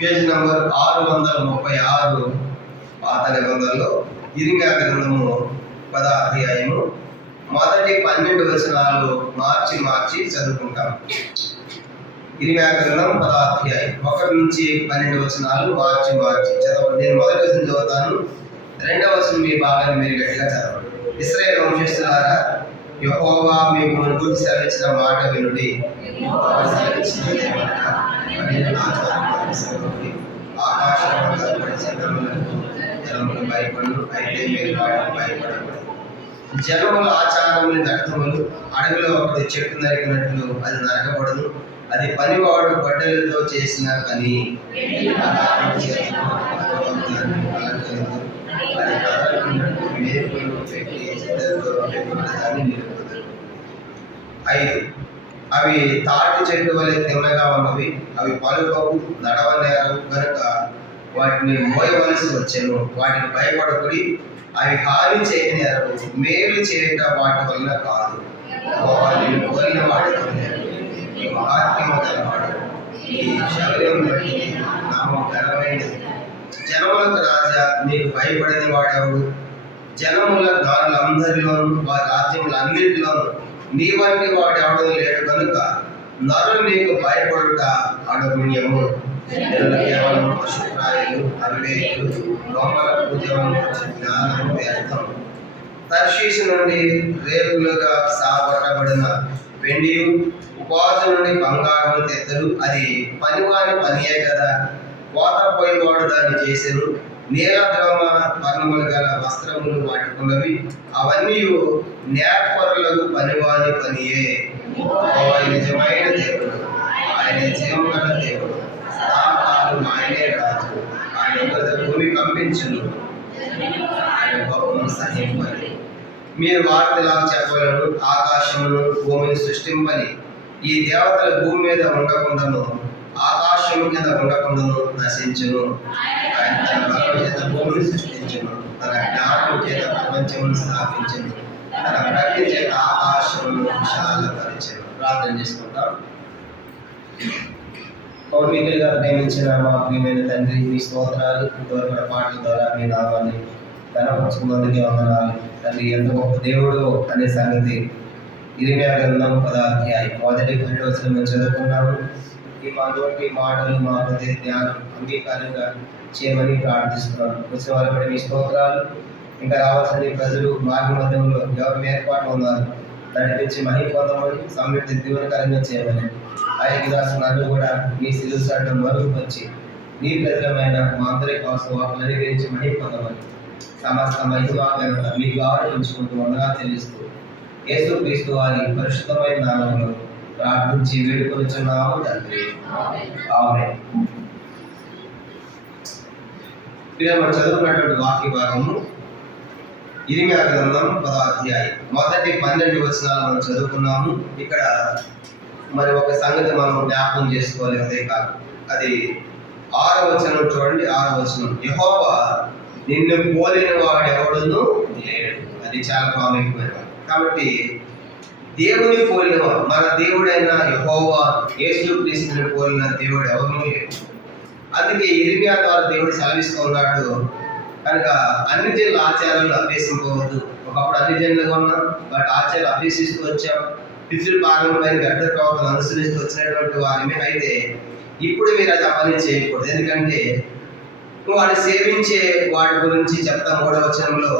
Page number 636 పాత నిబంధనలో ఇర్మియా గ్రంథము 10వ అధ్యాయము మొదటి 12 వచనాలు మార్చి చదువుకుంటాం. ఇర్మియా గ్రంథం 10వ అధ్యాయం 1 నుంచి 12 వచనాలు మార్చి చదవండి. నేను మొదటి వచనం చదువుతాను, రెండవ వచనం మీ భాగాన్ని మీరు గట్టిగా చదవండి. ఇశ్రాయేలు వంశస్థులారా, యెహోవా మీకు మునుపు సెలవిచ్చిన మాట వినుడి. జనములు భయపడు, అయితే మీరు భయపడకూడదు. జనముల ఆచారములు వ్యర్థములు. అడవిలో ఒకటి చెట్టు నరికినట్లు అది నరకబడదు. అది పనివాడు గొడ్డలతో చేసిన పని. అది కదలకున్నట్టు మేకులు పెట్టి చిత్తతో దాన్ని నిలుపుతారు. 5. అవి తాటి చెట్టు వలె తిన్నగా ఉన్నవి, అవి పలుకవు, నడవనేరవు గనుక వాటిని మోయవలసి వచ్చెను. వాటిని భయపడకుడి, అవి హాని చేయనేరవు, మేలు చేయట వాటి వలన కాదు. వాటిని కోరిన వాడి ఈ మహాత్మ్యము గలవాడు, ఈ శౌర్యం బట్టి నామం ఘనమైనది. జనములకు రాజా, నీకు భయపడిన వాడెవడు? జనముల జ్ఞానులందరిలోను వారి రాజ్యములన్నింటిలోనూ నీ వంటి వాడు ఎవడో లేడు కనుక నరులు నీకు భయపడుట అడుగుణ్యము. కేవలం పశుప్రాయులు, అవివేకులు, దొంగల పూజలను జ్ఞానము వ్యర్థం. తర్షీషు నుండి రేపులుగా సాగొట్టబడిన వెండియు, ఉపాధి నుండి బంగారము తెద్దరు. అది పనివాని పనియే కదా. కోత పోయేవాడు దాన్ని చేసెను. నీలద్రమ వర్ణములు గల వస్త్రములు వాటికున్నవి, అవన్నీ నేర్పరులకు పనివాని పనియే. ఆయన నిజమైన దేవుడు, ఆయన జీవం గల దేవుడు, సదాకాలం ఆయనే రాజు. ఆయన భూమి కంపించును, ఆయన గొప్పను సహింపని. మీరు వార్తలా చెప్పగలను, ఆకాశమును భూమిని సృష్టింపని. ఈ దేవతల భూమి మీద ఉండకుండాను ఆకాశము కింద ఉండకుండాను నశించును. ఆయన తన బలము చేత భూమిని సృష్టించును, తన జ్ఞానము చేత ప్రపంచమును స్థాపించును, తన ప్రజ్ఞ చేత ఆకాశమును విశాలపరిచెను. ప్రార్థన చేసుకుంటాం. పౌర్ణికులుగా ప్రేమించిన మా ప్రియమైన తండ్రి, మీ స్తోత్రాలు. ఇంతవరకు పాటల ద్వారా మీ నామాన్ని కనపరుచుకున్నందుకే వందనాలు తండ్రి. ఎంత గొప్ప దేవుడు అనే సంగతి ఇర్మియా గ్రంథం 10వ అధ్యాయం మొదటి 12 వచనం చదువుకున్నాము. ఈ మా నోటి మాటలు, మా హృదయ ధ్యానం అంగీకారంగా చేయమని ప్రార్థిస్తున్నాను. వచ్చిన వారి బట్టి మీ స్తోత్రాలు. ఇంకా రావాల్సిన ప్రజలు మార్గ మధ్యంలో ఎవరు ఏర్పాటు ఉన్నారు నడిపించి మహిమ పొందమని, సమృద్ధి దీవెనకరంగా చేయమని, ఆయనకి రాసిన కూడా మీ సిలువ సాటం మరుగుపరిచి నీ ప్రజలమైన మా అందరి కోసం వాటిని గురించి మహిమ పొందమని, సమస్త మహిళ మీకు ఆరోపించుకుంటూ వందనాలు చెల్లిస్తూ యేసు క్రీస్తు వారి పరిశుద్ధమైన నామంలో ప్రార్థించి వేడుకొనుచున్నాము తండ్రి, ఆమేన్. మనం చదువుకున్నటువంటి వాక్య భాగము ఇర్మియా గ్రంథం 10వ అధ్యాయం మొదటి 12 వచనాలు మనం చదువుకున్నాము. ఇక్కడ మరి ఒక సంగతి మనం జ్ఞాపకం చేసుకోవాలి. అదే కాదు, అది 6వ వచనం చూడండి. 6వ వచనం, యెహోవా నిన్ను పోలిన వాడు ఎవడును లేడు. అది చాలా ప్రాముఖ్యమైన. కాబట్టి దేవుని పోలినవాడు, మన దేవుడైన యెహోవా యేసు క్రీస్తుని పోలిన దేవుడు ఎవరు లేడు. అందుకే ఇర్మియా ద్వారా దేవుడు సెలవిస్తూ ఉన్నాడు కనుక అన్ని జనుల ఆచారాలను అభ్యసింపవద్దు. ఒకప్పుడు అన్ని జనులుగా ఉన్నాం, వాటి ఆచారాలు అభ్యసిస్తూ వచ్చాం. పితృల పారంపర్య గడ్డ ప్రవర్తన అనుసరిస్తూ వచ్చినటువంటి వారిని. అయితే ఇప్పుడు మీరు అది పని చేయకూడదు. ఎందుకంటే వాడు సేవించే వాటి గురించి చెప్తా 3వ వచనంలో,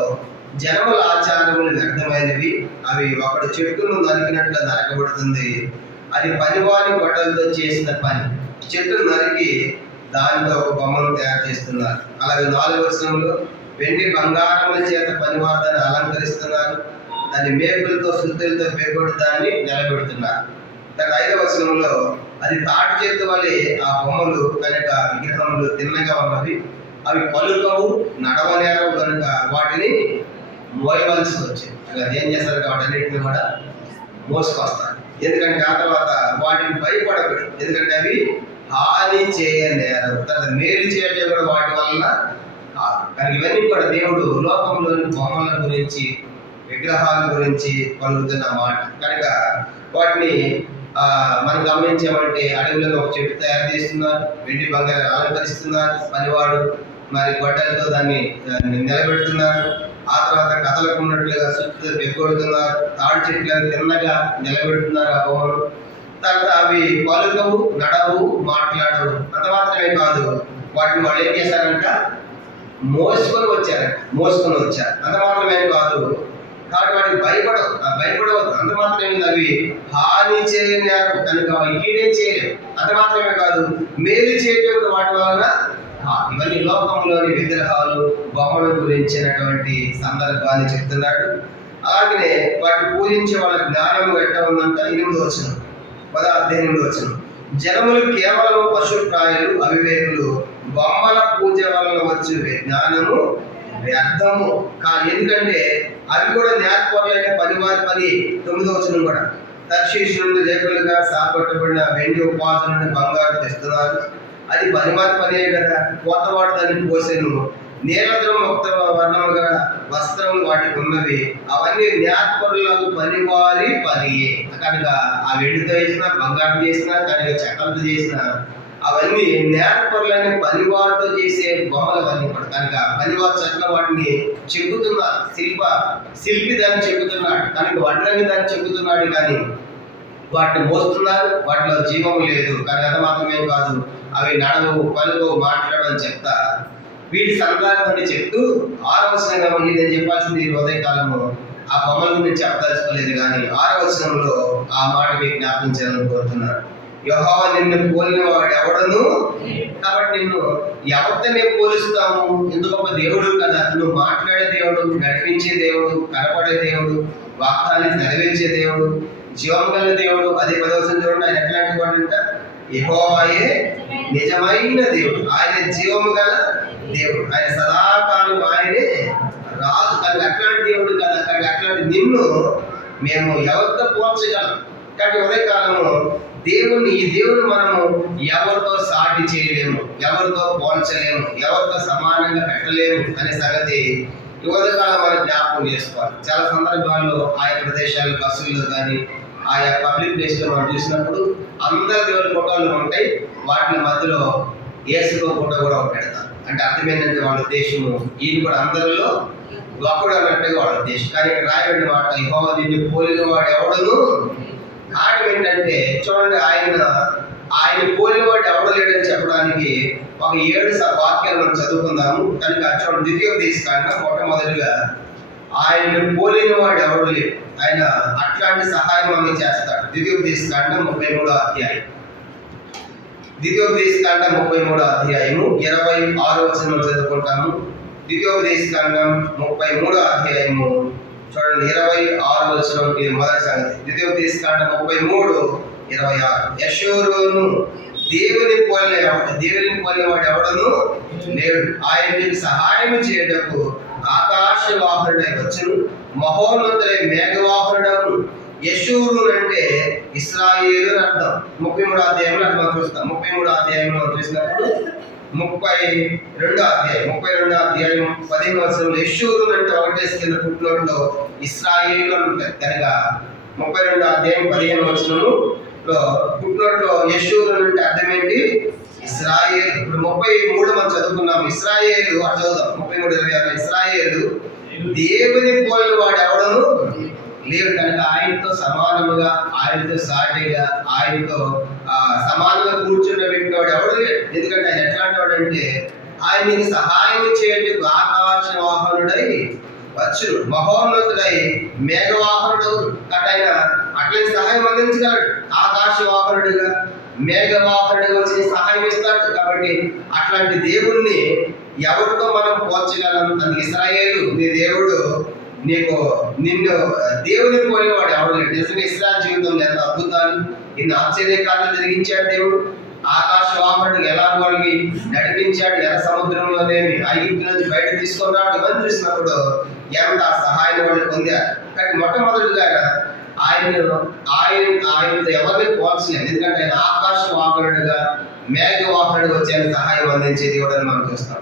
జనముల ఆచారములు వ్యర్థమైనవి, అవి ఒకడు చెట్టును నరికినట్లు నరకబడుతుంది. అది పనివాని గొడ్డలతో చేసిన పని. చెట్టును నరికి దానితో ఒక బొమ్మను తయారు చేస్తున్నారు. అలాగే 4వ వచనంలో, వెండి బంగారముల చేత పనివారు దాన్ని అలంకరిస్తున్నారు, దాన్ని మేకులతో శుద్ధులతో పేగొట్టి దాన్ని నిలబెడుతున్నారు. దాని 5వ వచనంలో, అది తాటి చెట్టు వలె ఆ బొమ్మలు కనుక విగ్రహములు తిన్నగా ఉన్నవి, అవి పలుకవు, నడవనేరవు కనుక వాటిని మోయవలసి వచ్చింది. అది ఏం చేస్తారు కాబట్టి అన్నింటిని కూడా మోసుకొస్తారు. ఎందుకంటే ఆ తర్వాత వాటిని భయపడకూడదు, ఎందుకంటే అవి హాని చేయనేరవు, తర్వాత మేలు చేయడం కూడా వాటి వలన కాదు. కానీ ఇవన్నీ కూడా దేవుడు లోకంలోని బొమ్మల గురించి, విగ్రహాల గురించి పలుకుతున్న మాట కనుక వాటిని మనం గమనించామంటే అడవులలో ఒక చెట్టు తయారు చేస్తున్నారు, వెండి బంగారం అలంకరిస్తున్నారు, పనివాడు మరి గొడ్డలతో దాన్ని నిలబెడుతున్నారు. ఆ తర్వాత కదలకున్నట్లుగా చుట్టూ పెట్టుకొడుతున్నారు, తాడి చెట్లు తిన్నగా నిలబెడుతున్నారు ఆ బొమ్మలు. తర్వాత అవి పలుకవు, నడవు, మాట్లాడవు. అంత మాత్రమే కాదు, వాటిని వాళ్ళు ఏం చేశారంట, మోసుకొని వచ్చారు. అంత మాత్రమే కాదు, కాబట్టి వాటికి భయపడవద్దు. అంత మాత్రమే అవి హాని చేయలేరు కనుక ఈడే చేయలేవు. అంత మాత్రమే కాదు, మేలు చేయటం వాటి వలన. ఇవన్నీ లోకంలోని విగ్రహాలు, బొమ్మల గురించినటువంటి సందర్భాన్ని చెప్తున్నాడు. అలాగనే వాటిని పూజించే వాళ్ళ జ్ఞానం ఎట్లా ఉందంట. 8వ వచనం, 18వ వచనం, జనములు కేవలం పశుప్రాయులు, అవివేకులు, బొమ్మల పూజ వలన వచ్చు జ్ఞానము వ్యర్థము. ఎందుకంటే అవి కూడా నేర్పర్లైన పనివారి పని. 9వ వచనం కూడా, తర్షీషు నుండి రేకులుగా సాగొట్టబడిన వెండి ఉపాధి నుండి బంగారు తెస్తున్నారు. అది పనివారి పనే కదా. కోతవాడు దాన్ని పోసెను. నీలద్రం ముక్త వర్ణముగా వస్త్రం వాటికి ఉన్నవి. అవన్నీ నేర్పరులకు పనివారి పనియే కనుక ఆ వెండితో చేసిన, బంగారు చేసిన, కనుక చెక్కలతో చేసిన అవన్నీ నేర్పరులైన పనివారితో చేసే బొమ్మలు అవన్నీ కూడా. కనుక పనివారు చక్కగా వాటిని చెక్కుతున్నారు. శిల్పి దాన్ని చెక్కుతున్నాడు, కనుక వడ్రంగి దాన్ని చెక్కుతున్నాడు. కానీ వాటిని మోస్తున్నారు, వాటిలో జీవము లేదు. కానీ అంత మాత్రమే కాదు, అవి నడవు, పలుకు, మాట్లాడని చెప్తా. వీటి సందర్భాన్ని చెప్తూ 6వ వచనంగా నేను చెప్పాల్సింది ఉదయకాలము ఆ బొమ్మల గురించి చెప్పదలుచుకోలేదు. కానీ 6వ వచనంలో ఆ మాట మీకు జ్ఞాపించాలని కోరుతున్నాడు. యెహోవా నిన్ను పోలిన వాడు ఎవడను. కాబట్టి నిన్ను ఎవరితో మేము పోలుస్తాము? ఎందుకు ఒక దేవుడు కదా. నువ్వు మాట్లాడే దేవుడు, నడిపించే దేవుడు, కనపడే దేవుడు, వాగ్దానాన్ని నెరవేర్చే దేవుడు, జీవం గల దేవుడు. అదే 10వ వచనం చూడండి, ఆయన ఎట్లాంటి వాడు అంట, యెహోవాయే నిజమైన దేవుడు, ఆయన జీవము గల దేవుడు, ఆయన సదాకాలం ఆయనే రాజు. కానీ అట్లాంటి దేవుడు కదా. కానీ అట్లాంటి నిన్ను మేము ఎవరితో పోల్చగలం? కాబట్టి ఉదయకాలము ఈ దేవుని మనము ఎవరితో సాటి చేయలేము, ఎవరితో పోల్చలేము, ఎవరితో సమానంగా పెట్టలేము అనే సంగతి ఉదయకాలం మనం జ్ఞాపకం చేసుకోవాలి. చాలా సందర్భాల్లో ఆయా ప్రదేశాలు, బస్సుల్లో కానీ ఆయా పబ్లిక్ ప్లేస్ లో మనం చూసినప్పుడు అందరి దేవుడి ఫోటోలు ఉంటాయి. వాటి మధ్యలో యేసు ఫోటో కూడా పెడతారు. అంటే అర్థమైందంటే వాళ్ళ ఉద్దేశము ఈయన కూడా అందరిలో ఒకడు అన్నట్టుగా వాళ్ళ ఉద్దేశం. కానీ ఇక్కడ రాయబడిన మాట, యెహోవా నిన్ను పోలిన వాడు ఎవడును. కారణం ఏంటంటే చూడండి, ఆయన పోలిన వాడు ఎవడు లేడని చెప్పడానికి ఒక 7 వాక్యాలు మనం చదువుకుందాము. కనుక చూడండి, ద్వితీయోపదేశకాండం మొట్టమొదటిగా ఆయన పోలిన వాడు ఎవడు లేడు, ఆయన అట్లాంటి సహాయం మనకి చేస్తాడు. ద్వితీయోపదేశకాండం 33వ అధ్యాయం, ద్వితీయోపదేశకాండం 33వ అధ్యాయము 26వ వచనం చదువుకుంటాము. ద్వితీయోపదేశకాండం 33వ అధ్యాయము చూడండి 26వ వచనం. ఇది మొదటి సంగతి. ద్వితీయోపదేశకాండం 33:26, యెషూరును దేవుని పోలిన వాడు ఎవడను లేడు, ఆయన నీకు సహాయం చేయటకు ఆకాశవాహనుడై వచ్చును, మహోన్నతుడై మేఘవాహనుడను. యెషూరు అంటే ఇశ్రాయేలు అని అర్థం. 33వ అధ్యాయంలో అది మనం చూస్తాం. 33వ అధ్యాయంలో చూసినప్పుడు 32వ అధ్యాయం 15వ వచనంలో యెషూరు అంటే ఒకటేసి కింద పుట్టినోట్లో ఇశ్రాయేలు అని ఉంటుంది. కనుక 32వ అధ్యాయం 15వ వచనంలో పుట్టినోట్లో యెషూరు అంటే అర్థం ఏంటి? ఇశ్రాయేలు. ఇప్పుడు 33 మనం చదువుకున్నాం. ఇశ్రాయేలు అటు చదువుదాం. 33:26 ఇశ్రాయేలు దేవుని పోలిన వాడు ఎవడను లేడు. కనుక ఆయనతో సమానముగా, ఆయనతో సాటిగా, ఆయనతో సమానంగా కూర్చున్న పెట్టినవాడు ఎవడు లేడు. ఎందుకంటే ఆయన ఎట్లాంటి వాడు అంటే ఆయనకి సహాయం చేయటకు ఆకాశవాహనుడై వచ్చును, మహోన్నతుడై మేఘవాహనుడు. ఆయన అట్లాంటి సహాయం అందించగలడు. ఆకాశవాహనుడిగా, మేఘవాహనుడిగా వచ్చి సహాయం ఇస్తాడు. కాబట్టి అట్లాంటి దేవుణ్ణి ఎవరితో మనం పోల్చగలం? అందుకు ఇశ్రాయేలు నీ దేవుడు, నిన్ను దేవుని పోలినవాడు ఎవడు లేడు. నిజంగా ఇశ్రాయేలు జీవితంలో ఎంత అద్భుతాలు, ఇన్ని ఆశ్చర్యకార్యాలు జరిగించాడు దేవుడు. ఆకాశవాహనుడు ఎలా వాళ్ళని నడిపించాడు, ఎర్ర సముద్రంలోనే ఐగుప్తు నుంచి బయట తీసుకున్నాడు. ఇవన్నీ చూసినప్పుడు ఎంత సహాయం వాళ్ళు పొందారు. కానీ మొట్టమొదటిగా ఆయనతో ఎవరిని పోల్చలేదు. ఎందుకంటే ఆయన ఆకాశవాహనుడుగా, మేఘవాహనుడు వచ్చి ఆయన సహాయం అందించే దేవుడు అని మనం చూస్తాం.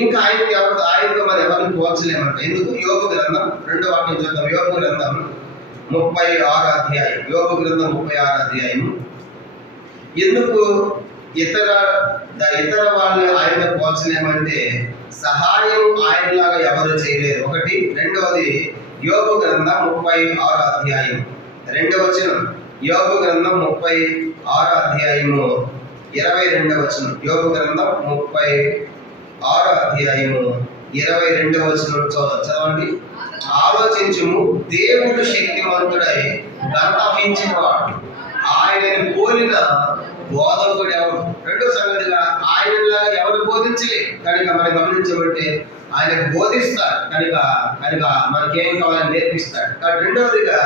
ఇంకా ఆయనతో మనం ఎవరిని పోల్చలేమంట. ఎందుకు? యోబు గ్రంథం 2వ వాక్యం చూద్దాం. యోబు గ్రంథం 36 అధ్యాయం, యోబు గ్రంథం 36 అధ్యాయము. ఎందుకు ఇతర వాళ్ళు ఆయన పోల్చలేమంటే సహాయం ఆయనలాగా ఎవరు చేయలేరు, ఒకటి. రెండవది, యోబు గ్రంథం 36 అధ్యాయం 2వ వచనం. యోబు గ్రంథం 36 అధ్యాయము 22వ వచనం. యోబు గ్రంథం 36 అధ్యాయము 22వ వచనం చదవండి. ఆలోచించుము, దేవుడు శక్తివంతుడై గర్వహించినవాడు, ఆయనను పోలిన బోధకుడు ఎవరు. రెండో సంగతిగా ఆయనలాగా ఎవరు బోధించలేదు కనుక మనం గమనించబట్టే ఆయన బోధిస్తాడు కనుక మనకేం కావాలని నేర్పిస్తాడు. కాబట్టి రెండవదిగా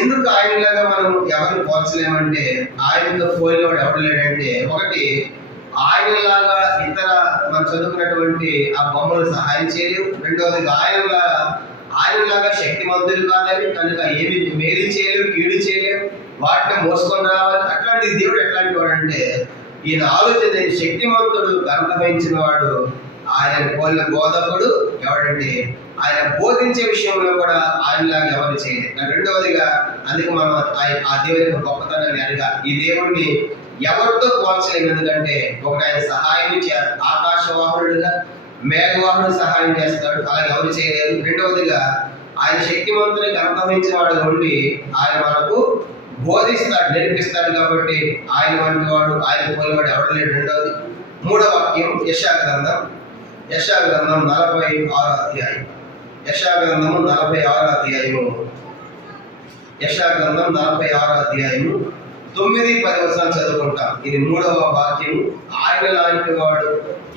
ఎందుకు ఆయనలాగా మనం ఎవరిని పోల్చలేమంటే ఆయనతో పోలినవాడు ఎవరు లేడంటే, ఒకటి, ఆయనలాగా ఇతర మనం చదువుకున్నటువంటి ఆ బొమ్మలు సహాయం చేయలేవు. రెండవదిగా ఆయనలాగా శక్తిమంతులు కాదని కనుక ఏమి మేలు చేయలేవు, కీడు చేయలేవు, వాటిని మోసుకొని రావాలి. అట్లాంటి దేవుడు ఎట్లాంటి వాడు అంటే ఈయన ఆలోచన శక్తిమంతుడు, ఘనత వహించిన వాడు, ఆయన పోలిన బోధకుడు ఎవడంటే ఆయన బోధించే విషయంలో కూడా ఆయనలాగా ఎవరు చేయలేదు. రెండవదిగా అందుకు మనం ఆ దేవుని యొక్క గొప్పతనాన్ని అడిగా ఈ దేవుడిని ఎవరితో పోల్చలేము. ఎందుకంటే ఒకటి, ఆయన సహాయం ఆకాశవాహనుడుగా మేఘవాహనుడు సహాయం చేస్తాడు, అలాగే ఎవరు చేయలేదు. రెండవదిగా ఆయన శక్తిమంతుని ఘనత వహించిన వాడు ఉండి ఆయన మనకు బోధిస్తాడు, నేర్పిస్తాడు. కాబట్టి ఆయన వంటి వాడు, ఆయన పోలివాడు ఎవడు లేడు. రెండవది. మూడవ వాక్యం యెషయా గ్రంథం 46 అధ్యాయం. యెషయా గ్రంథము 46 అధ్యాయము. యెషయా గ్రంథం 46 అధ్యాయము 9-10 వచనాలు చదువుకుంటాం. ఇది మూడవ వాక్యం. ఆయన లాంటి వాడు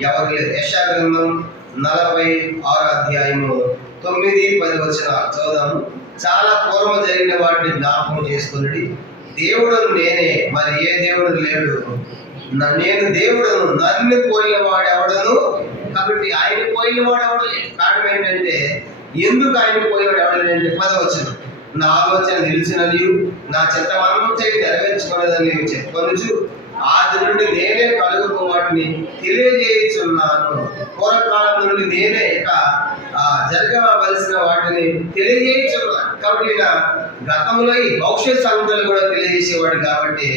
ఎవరు లేదు. యెషయా గ్రంథం 46 అధ్యాయము 9-10 వచనాలు చదువుదాము. చాలా పూర్వం జరిగిన వాటిని జ్ఞాపకం చేసుకుని, దేవుడు నేనే, మరి ఏ దేవుడు లేడు, నేను దేవుడును, నన్ను పోయిన వాడు ఎవడను. కాబట్టి ఆయన పోయిన వాడు ఎవడు లేదు. కారణం ఏంటంటే ఎందుకు ఆయన పోయినవాడు ఎవడు అంటే 10వ వచనం, నా ఆలోచన నిలిచిన నీవు నా చిత్తమంతా నెరవేర్చుకున్నదని నీవు చెప్పుకొనుచు ఆది నుండి నేనే కలుగు వాటిని తెలియజేయుచున్నాను. పూర్వకాలం నుండి నేనే ఇక జరగవలసిన వాటిని తెలియజేయుచున్నాను. కాబట్టి గతంలో ఈ భవిష్యత్ సంగతులు కూడా తెలియజేసేవాడు. కాబట్టి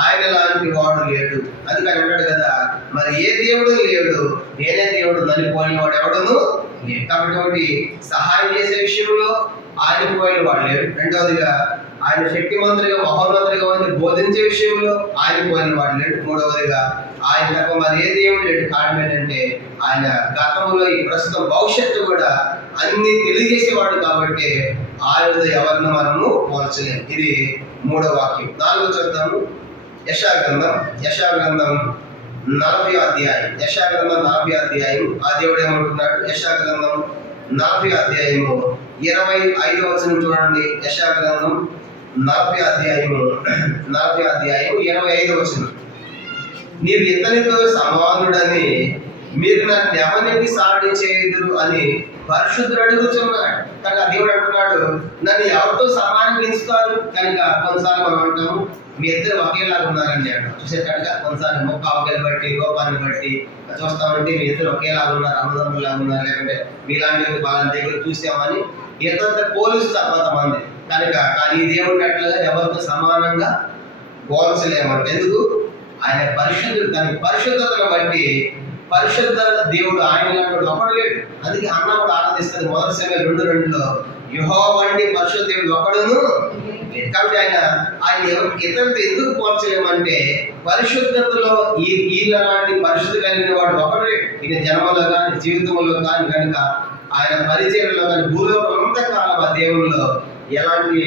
ఆయన లాంటి వాడు లేడు. అందుకని అన్నాడు కదా, మరి ఏ దేవుడు లేడు, నేనే దేవుడు, నన్ను పోయిన వాడు ఎవడును లేడు. కాబట్టి సహాయం చేసే విషయంలో ఆయన పోయిన వాడు లేడు. రెండవదిగా ఆయన శక్తిమంతుడిగా మహోన్నతుడిగా ఉంది బోధించే విషయంలో ఆయన పోయిన వాడు లేడు. మూడవదిగా ఆయన తప్ప మరి ఏ దేవుడు లేడు. కారణం ఏంటంటే ఆయన గతంలో ఈ ప్రస్తుతం భవిష్యత్తు కూడా అన్ని తెలియజేసేవాడు. కాబట్టి ఆయనతో ఎవరిని మనము పోల్చలేము. ఇది మూడవ వాక్యం. 4వ చూద్దాము. యెషయా గ్రంథం 40 అధ్యాయం. యెషయా గ్రంథం 40 అధ్యాయం. ఆ దేవుడు ఏమంటున్నాడు? యెషయా గ్రంథం 40 అధ్యాయము 25వ వచనం చూడండి. యెషయా గ్రంథం 40 అధ్యాయము 25వ వచనం. నీవు ఇతనితో సమానుడని మీరు నన్ను ఎవరికి సాటి చేయుదురు అని పరిశుద్ధుడు అడుగుతున్నాడు. కనుక దేవుడు అంటున్నాడు, నన్ను ఎవరితో సమానంగా ఎంచుతారు. కనుక కొన్నిసార్లు మనం అంటాము మీ ఇద్దరు ఒకేలాగా ఉన్నారండి అంటాం. చూసేటట్టుగా కొన్నిసార్లు మొక్క అవకాయలు బట్టి రూపాన్ని బట్టి చూస్తామంటే మీ ఇద్దరు ఒకేలాగా ఉన్నారు, అన్నదమ్ములాగా ఉన్నారు, లేకుంటే మీలాంటి వాళ్ళ దగ్గర చూసామని ఇతరులతో పోలుస్తారు కొంతమంది. కానీ దేవుడిని అట్లుగా ఎవరితో సమానంగా పోల్చలేమంటే ఎందుకు? ఆయన పరిశుద్ధుడు. దాని పరిశుద్ధతను బట్టి పరిశుద్ధ దేవుడు ఆయన ఒకడు లేడు. అందుకే అన్న కూడా ఆరాధిస్తుంది. 1 సమూయేలు 2:2 యెహోవా వంటి పరిశుద్ధ దేవుడు ఒకడును. కాబట్టి ఆయన ఇతరులతో ఎందుకు పోల్చలేమంటే పరిశుద్ధతలో ఈయన లాంటి పరిశుద్ధ కలిగిన వాడు ఒకడు లేడు. ఈయన జన్మలో కానీ జీవితంలో కానీ కనుక ఆయన పరిచయంలో కానీ భూలోకం అంతకాలం ఆ దేవుల్లో ఎలాంటి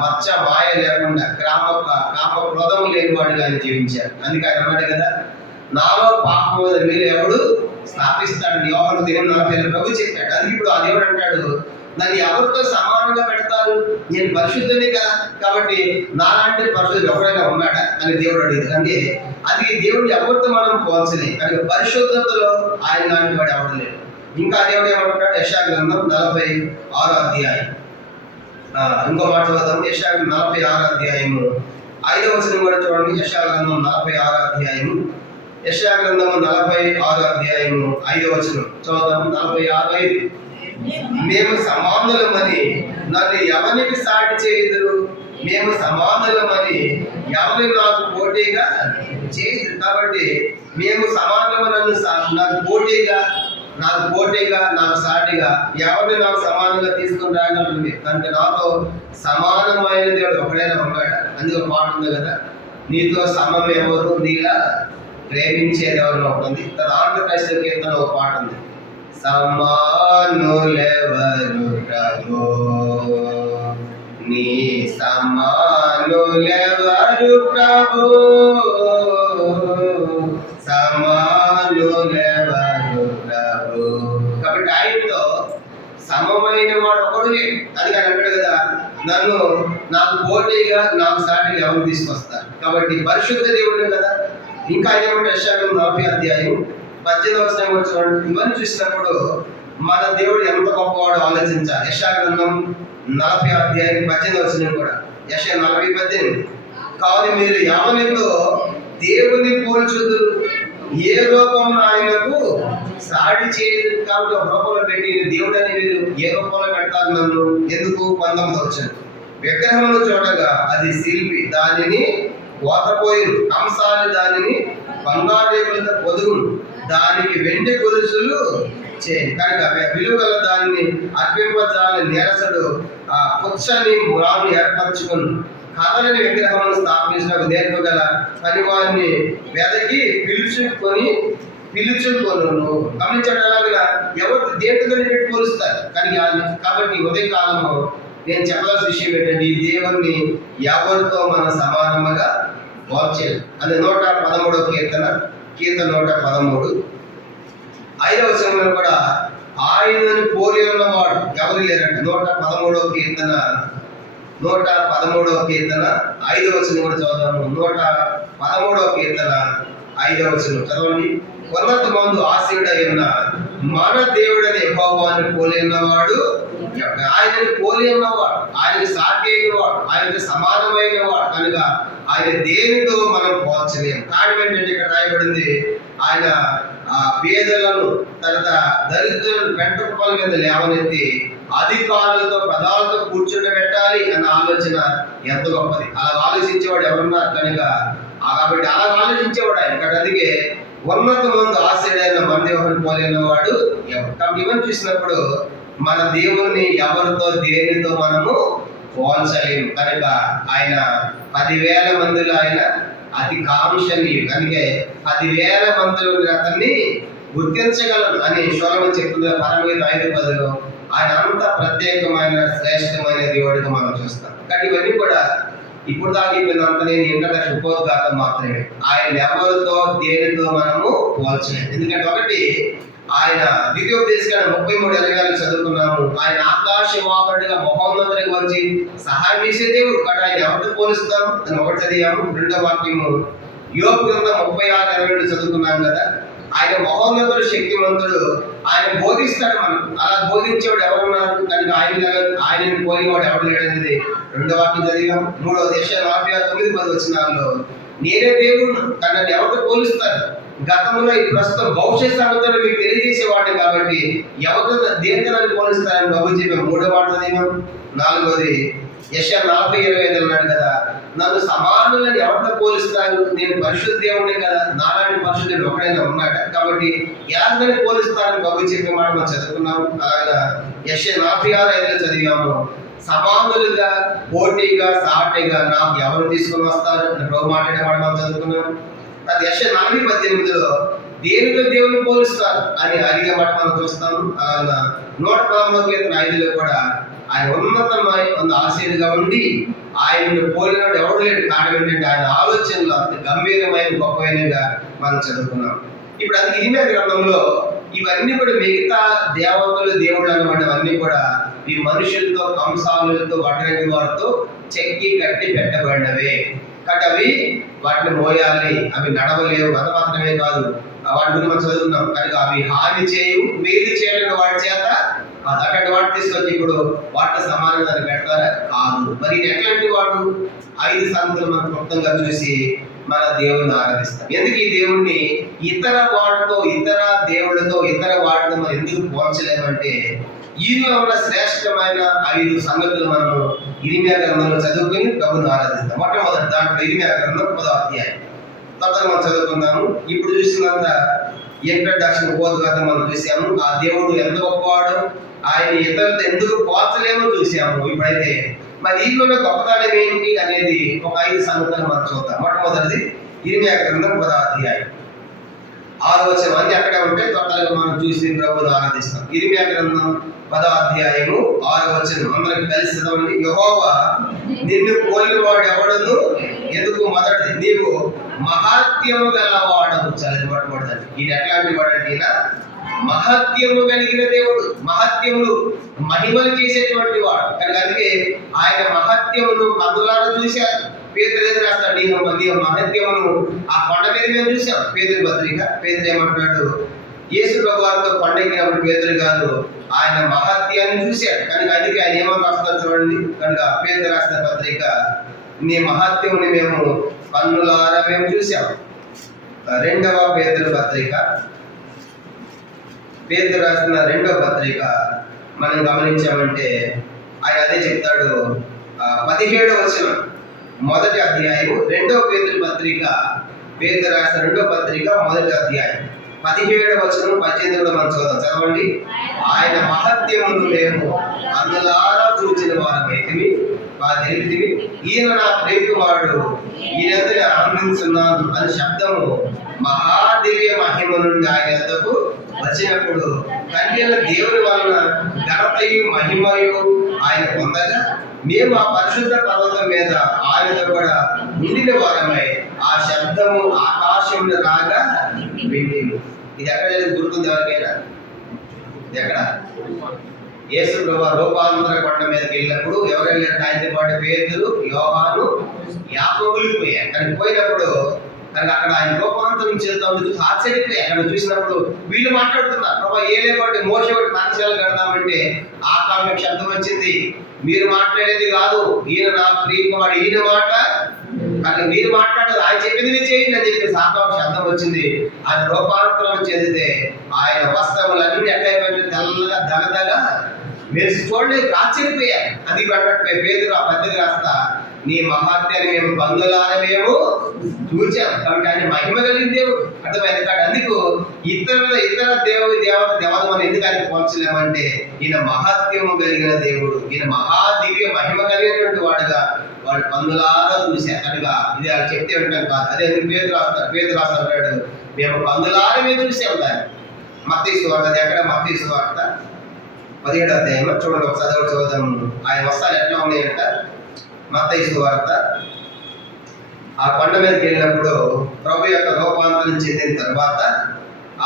మచ్చ మాయ లేకుండా కామ క్రోధం లేని వాడు కానీ జీవించారు. అందుకే ఆయన అన్నాడు కదా, నాలో పాపం మీరు ఎవడు స్థాపిస్తాడు. యోహాను 8:40 ప్రభు చెప్పాడు. అది ఇప్పుడు ఆ దేవుడు అంటాడు, నన్ను ఎవరితో సమానంగా పెడతారు? నేను పరిశుద్ధుని కదా, కాబట్టి నాలాంటి పరిశుద్ధుడు ఎవరైనా ఉన్నాడా అని దేవుడు అడిగాడు. అంటే అది దేవుడు ఎవరితో మనం పోల్చలేదు. కానీ పరిశుద్ధతలో ఆయన లాంటి వాడు ఎవరు లేడు. ఇంకా దేవుడు ఏమంటాడు? యెషయా గ్రంథం 46 అధ్యాయం. ఇంకో మాట చదువుతాం. యెషయా 46 అధ్యాయము 5వ వచనం కూడా చూడండి. యెషయా గ్రంథం 46 అధ్యాయము. యెషయా గ్రంథము 46 అధ్యాయము 5వ వచనం చదువుతాము. 46:5 మేము సమానులమని నన్ను ఎవరికి సాటి చేయుదురు? మేము సమానులమని ఎవరు నాకు పోటీగా చేయదు. కాబట్టి మేము సమానము, నాకు పోటీగా నాకు సాటిగా ఎవరిని నాకు సమానంగా తీసుకుని రాగలుగుతుంది అంటే నాతో సమానమైన దేవుడు ఒకడైనా ఉన్నాడా? అందుకే ఒక పాట ఉంది కదా, నీతో సమం ఎవరు, నీలా ప్రేమించేది ఎవరు ఉంటుంది. ఆంధ్ర క్రైస్తవ కీర్తన ఒక పాట ఉంది, సమానులెవరు ప్రభు, నీ సమానులెవరు ప్రభు, సమానులెవరు ప్రభు. కాబట్టి ఆయనతో సమమైన వాడు ఒకడు లేడు. అది కానీ అంటాడు కదా, నాకు పోటీగా నాకు సాటిగా ఎవరు తీసుకొస్తారు. కాబట్టి పరిశుద్ధ దేవుడు కదా. ఇంకా ఆయన ఏమంటే యెషయా 40 చూడండి. ఇవన్నీ చూసినప్పుడు మన దేవుడు ఎంత గొప్పవాడు ఆలోచించాలి. యెషయా 40 కూడా, యెషయా 40:18, కాదు మీరు ఎవరితో దేవుని పోల్చుదురు, ఏ రూపంలో ఆయనకు సాటి చేయదు. కాబట్టి ఒక రూపంలో పెట్టి దేవుడు అని మీరు ఏ రూపంలో పెడతారు నన్ను? ఎందుకు? 19 విగ్రహమును చూడగా అది శిల్పి దానిని పోతపోయిరు, కంసాలి దానిని బంగారేకులతో పొదుగును, దానికి వెండి గొలుసులు చేయి, కనుక విలువల దానిని అర్పింపజాలని నేరసడు పుచ్చని రాను ఏర్పరచుకుని కథలని విగ్రహమును స్థాపించిన నేర్పగల పనివారిని వెదకి పిలుచుకొను. గమనించగలగా ఎవరు దేంట్లో పెట్టి పోలుస్తారు. కానీ కాబట్టి ఉదయకాలము నేను చెప్పాల్సిన విషయం ఏంటంటే, ఈ దేవుణ్ణి ఎవరితో మనం సమానముగా పోల్చేది. అది 113 కీర్తన 113 5వ వచనంలో కూడా ఆయనను పోలి ఉన్నవాడు ఎవరు లేరంట. 113 కీర్తన 5వ వచనం కూడా చదువుదాము. 113 కీర్తన 5వ వచనం చదవండి. ఉన్నతమందు ఆశీనుడై ఉన్న మన దేవుడని యెహోవాను పోలి ఉన్నవాడు, ఆయనని పోలి ఉన్నవాడు, ఆయనకి సాటి అయినవాడు, ఆయనకి సమానమైన వాడు కనుక ఆయన దేనితో మనం పోల్చలేము. కారణం ఏంటంటే ఇక్కడ రాయబడింది, ఆయన పేదలను తర్వాత దరిద్రులను పెంటకుప్పల మీద లేవనెత్తి అధికారులతో ప్రధానులతో కూర్చుండబెట్టాలి అన్న ఆలోచన ఎంత గొప్పది. అలా ఆలోచించేవాడు ఎవరున్నారు కనుక, కాబట్టి అలా ఆలోచించేవాడు ఆయన. అందుకే ఉన్నతమందు ఆశీనుడైన మన దేవుని పోలిన వాడు ఎవరు. కాబట్టి ఇవన్నీ చూసినప్పుడు మన దేవుని ఎవరితో దేనితో మనము పోల్చలేము. కనుక ఆయన 10,000 మందిలో ఆయన అతి కాంక్షణీయుడు. అందుకే 10,000 మందిలో అతన్ని గుర్తించగలరు అని సొలొమోను చెప్తుంది పరమగీతం 5:10. ఆయన అంత ప్రత్యేకమైన శ్రేష్టమైన దేవుడిగా మనం చూస్తాం. కాబట్టి ఇవన్నీ కూడా ఇప్పుడు దాకా చెప్పినంత నేను ఇంట్రడక్షన్ ఉపోద్ఘాతం మాత్రమే. ఆయన ఎవరితో దేనితో మనము పోల్చలేము. ఎందుకంటే ఒకటి, ఆయన ద్వితీయోపదేశకాండం 33:20 చదువుకున్నాము. ఆయన ఆకాశవాహనుడిగా మహోన్నతుడిగా వచ్చి సహాయం చేసే దేవుడు. కాబట్టి ఆయన ఎవరితో పోలుస్తాం అని ఒకటి చదివాము. రెండో వాక్యము యోబు గ్రంథం 36:22 చదువుకున్నాం కదా. ఆయన మహోన్నతుడు, శక్తివంతుడు, ఆయన బోధిస్తాడు మనం. అలా బోధించేవాడు ఎవరున్నారు కనుక ఆయనని పోలివాడు ఎవరు లేడనేది రెండో వాక్యం చదివాం. మూడవది యెషయా 49:10 వచనాల్లో నేనే దేవుడు కానీ ఎవరితో పోలుస్తారు? గతంలో ఈ ప్రస్తుతం భవిష్యత్ సంగతులు మీకు తెలియజేసేవాడిని కాబట్టి ఎవరితో దేనితో పోలుస్తారని ప్రభు చెప్పాం. మూడో మాట చదివాం. నాలుగోది యెషయా 40:25 అన్నాడు కదా, నన్ను సమానులను ఎవరితో పోలుస్తారు? నేను పరిశుద్ధ దేవుడిని కదా, నాలాంటి పరిశుద్ధుడు ఒకడైనా ఉన్నాడా? కాబట్టి ఎవరిని పోలుస్తారని ప్రభు చెప్పే మాట మనం చదువుకున్నాము. అలాగా యెషయా 46:5 చదివాము. సమానులుగా, పోటీగా, సాటిగా నాకు ఎవరు తీసుకుని వస్తారు అని ప్రభు మాట్లాడే మాట మనం చదువుకున్నాము. అది యెషయా 40:18 దేనితో దేవుని పోలుస్తారు అని అడిగే మాట మనం చూస్తాము. అలాగా 113 కీర్తన 5లో కూడా ఆయన ఉన్నతమైన ఆశీనుగా ఉండి ఆయనను పోలినాడు ఎవడు లేడు. కారణం ఏంటంటే ఆయన ఆలోచనలు అంత గంభీరమైన గొప్పమైనగా మనం చదువుకున్నాం. ఇప్పుడు అది ఇరిమియా గ్రంథంలో ఇవన్నీ కూడా మిగతా దేవతలు దేవుళ్ళు అన్నమాట అన్నీ కూడా ఈ మనుషులతో, కంసాలతో, వడ్రంగి వారితో చెక్కి కట్టి పెట్టబడినవే. కాబట్టి అవి వాటిని మోయాలి, అవి నడవలేవు. అది మాత్రమే కాదు, వాటి గురించి మనం చదువుతున్నాం. కనుక అవి హాని చేయు, మేలు చేయాలని వాటి చేత అటువంటి వాటి తీసుకొచ్చి ఇప్పుడు వాటితో సమానంగా దాన్ని పెడతారా? కాదు. మరి ఎట్లాంటి వాడు? 5 సంగతులు మనం క్లుప్తంగా చూసి మన దేవుని ఆరాధిస్తాం. ఎందుకు ఈ దేవుణ్ణి ఇతర వాటితో, ఇతర దేవుళ్ళతో, ఇతర వాటితో మనం ఎందుకు పోల్చలేమంటే ఈయనలో ఉన్న శ్రేష్టమైన 5 సంగతులు మనము ఇర్మీయా గ్రంథంలో చదువుకుని ప్రభుని ఆరాధిస్తాం. మొట్టమొదటి దాంట్లో ఇర్మీయా గ్రంథం 10వ అధ్యాయం తొందరగా మనం చదువుకున్నాము. ఇప్పుడు చూసినంత ఇంట్రడక్షన్ ఉపోద్ఘాతం మనం చూసాము. ఆ దేవుడు ఎంత గొప్పవాడు, ఆయన ఇతరులతో ఎందుకు పోల్చలేమో చూసాము. ఇప్పుడైతే మరి ఈయనలో గొప్పతనం ఏంటి అనేది ఒక 5 సంగతులు మనం చూద్దాం. మొట్టమొదటిది ఇర్మీయా గ్రంథం 10వ అధ్యాయం 6వ వచనం. అన్ని అక్కడే ఉంటే తొందరగా మనం చూసి ప్రభువును ఆరాధిస్తాం. ఇర్మీయా గ్రంథం 10వ అధ్యాయము 6వ వచనం అందరికి కలిసి చదవండి. యెహోవా నిన్ను పోలిన వాడు ఎవడను ఎందుకు? మొదటిది, నీవు మహాత్యము గలవాడవు. చాలా మొట్టమొదటిది. ఈయన ఎట్లాంటి వాడంటే ఈయన మహత్యము కలిగిన దేవుడు, మహత్యములు మహిమలు చేసేటువంటి వాడు కనుక అందుకే ఆయన మహత్యమును కన్నులారా చూశారు. పేతురు ఏది రాస్తాడు? నీ మహత్యమును ఆ కొండ మీద మేము చూసాం. పేతురు పత్రిక. పేతురు ఏమంటున్నాడు? యేసు ప్రభు వారితో కొండ ఎక్కినప్పుడు పేతురు గారు ఆయన మహత్యాన్ని చూశాడు. కనుక అందుకే ఆయన ఏమని రాస్తాడు చూడండి. కనుక పేతురు రాసిన పత్రిక, నీ మహత్యముని మేము కన్నులారా మేము చూసాం. 2వ పేతురు పత్రిక, పేతురు రాసిన 2వ పత్రిక మనం గమనించామంటే ఆయన అదే చెప్తాడు. 17వ వచనం మొదటి అధ్యాయము 2వ పేతురు పత్రిక, పేతురు రాసిన 2వ పత్రిక మొదటి అధ్యాయం 17వ వచనం 18 కూడా మనం చదవండి. ఆయన మహత్యమును మేము అందులారా చూచిన వారమైతిమి, తెలిపితిమి. ఈయన నా ప్రేమికుమారుడు, ఈయన ఆనందిస్తున్నాను అని శబ్దము మహాదివ్య మహిమ నుండి ఆయన వద్దకు వచ్చినప్పుడు కన్యల దేవుని వలన ఘనతయు మహిమయు ఆయన పొందగా మేము ఆ పరిశుద్ధ పర్వతం మీద ఆయనతో కూడా నిండిన వారమై ఆ శబ్దము ఆకాశంలో రాగా వింటిము. ఇది ఎక్కడ గుర్తుంది ఎవరికైనా? ఇది ఎక్కడ? యేసు ప్రభువు రూపాంతర కొండ మీదకి వెళ్ళినప్పుడు ఎవరు వెళ్ళారు? ఆయనతో పాటు పేతురు, యోహాను, యాకోబులు పోయారు. కానీ పోయినప్పుడు కనుక అక్కడ ఆయన రూపాంతరం చేద్దాం చూసి ఆశ్చర్యపోయి అక్కడ చూసినప్పుడు వీళ్ళు మాట్లాడుతున్నారు, ప్రభా ఏలేపాటి మోసే ఒకటి పాఠశాల కడదామంటే ఆకాశ శబ్దం వచ్చింది. మీరు మాట్లాడేది కాదు, ఈయన నా ప్రియకుమారుడు, ఈయన మాట కానీ మీరు మాట్లాడదు, ఆయన చెప్పింది మీరు చేయండి అని చెప్పి ఆకాశ శబ్దం వచ్చింది. ఆయన రూపాంతరం చెందితే ఆయన వస్త్రములన్నీ ఎట్లయిపోయి తెల్లగా దగదగా మీరు చూడండి ఆశ్చర్యపోయారు. అది అన్నట్టు పేతురు ఆ పత్రిక రాస్తా, నీ మహాత్యాన్ని మేము బంధువులారా మేము చూచాం. కాబట్టి ఆయన మహిమ కలిగిన దేవుడు అర్థమైంది. కాబట్టి అందుకు ఇతర దేవత మనం ఎందుకు ఆయన పోల్చలేమంటే ఈయన మహత్యము కలిగిన దేవుడు, ఈయన మహాదివ్య మహిమ కలిగినటువంటి వాడుగా వాడు బంధువులారా చూశారు. కనుక ఇది ఆయన చెప్తే ఉంటాం కాదు. అదే పేతురు రాస్తాడు, మేము బంధువులారా మేము చూసాం దాన్ని. మత్తయి సువార్త, అది ఎక్కడ? మత్తయి సువార్త 17వ అధ్యాయం చూడండి, ఒక చదువుదాము. ఆయన వస్త్రాలు ఎట్లా ఉన్నాయంట? మత్తయి సువార్త ఆ కొండ మీదకి వెళ్ళినప్పుడు ప్రభు యొక్క రూపాంతరం చెందిన తర్వాత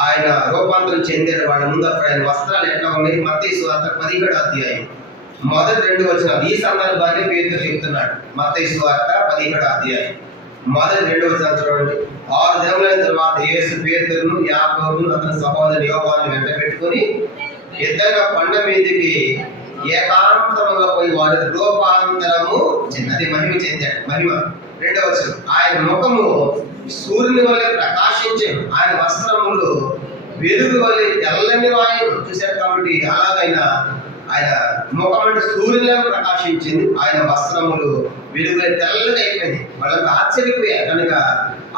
ఆయన రూపాంతరం చెందిన వాడి ముందు అప్పుడు ఆయన వస్త్రాలు ఎట్లా ఉన్నాయి? మత్తయి సువార్త 17వ అధ్యాయం మొదటి 2 వచనాలు. ఈ సందర్భాన్ని పేతురు చెప్తున్నాడు. మత్తయి సువార్త 17వ అధ్యాయం మొదటి 2 వచనాలు చూడండి. 6 దినములైన తర్వాత యేసు పేతురును, యాకోబును, అతని సహోదరుని యోహానును వెంట పెట్టుకుని ఇద్దరు కొండ మీదకి ఏకాంతముగా పోయి వారి రూపాంతరము చిన్నది మహిమ చెందాడు. మహిమ 2వ వచనం, ఆయన ముఖము సూర్యుని వలె ప్రకాశించాడు, ఆయన వస్త్రములు వెలుగు వలె తెల్లని వాయువు. చూశారు కాబట్టి అలాగైనా ఆయన ముఖం అంటే సూర్యునిలా ప్రకాశించింది, ఆయన వస్త్రములు వెలుగు తెల్లగా అయిపోయింది. వాళ్ళంతా ఆశ్చర్యపోయారు. కనుక